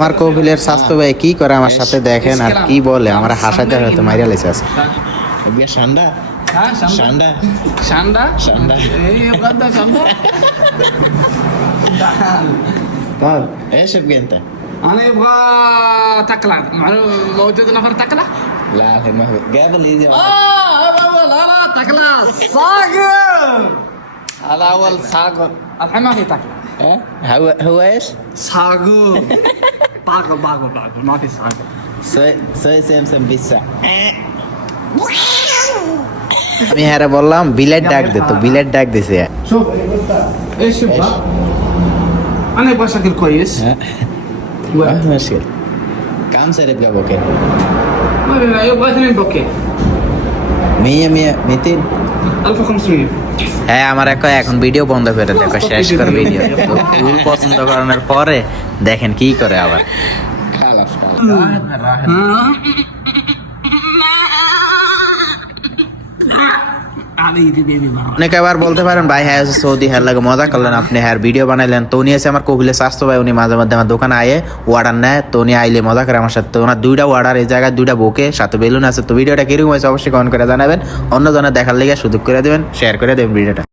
আমার কপিলের স্বাস্থ্য ভাই কি করে আমার সাথে দেখেন আর কি বলে আমার হাসাতে হয়তো মাইরা লেছে আছে। ঠান্ডা ঠান্ডা Shanda? ঠান্ডা Ganda Shanda? طب ايش تبغى انت؟ أنا يبغى تكلة موجود نفر تكلة؟ لا ما هو قبل يجي لا تكلة صاقر الأول صاقر الحين ما في تكلة هو ايش؟ صاقر باقر ما في صاقر سوي سمسم بيتزا আমি হ্যাঁ বললাম বিলেট ডাক দে, তো বিলেট ডাক দিছে। شوف ايش يبغى؟ أنا يبغى شكل كويس ما في مشكلة كم سعر يبغى بوكي؟ ما يبغى 2 بوكيه 100 200 1500 হ্যাঁ আমার এখন ভিডিও বন্ধ করে দেখো, শেষ করে ভিডিও। তো ফুল পছন্দ করানোর পরে দেখেন কি করে আবার। خلاص অনেকে আবার বলতে পারেন ভাই হ্যাঁ সৌদি হ্যাঁ লাগে মজা করলেন আপনি, হ্যাঁ ভিডিও বানাইলেন। তো উনি আছে আমার কপিলের স্বাস্থ্য ভাই, উনি মাঝে মধ্যে আমার দোকানে আয়ে অর্ডার নেয়। তো উনি আইলে মজা করে আমার সাথে। তো ওনার 2টা অর্ডার, এই জায়গায় 2টা বুকে সাথে বেলুন আছে। তো ভিডিওটা কিরকম হয়েছে অবশ্যই কমেন্ট করে জানাবেন। অন্য জনের দেখার লেগে সুযোগ করে দেবেন, শেয়ার করে দেবেন ভিডিওটা।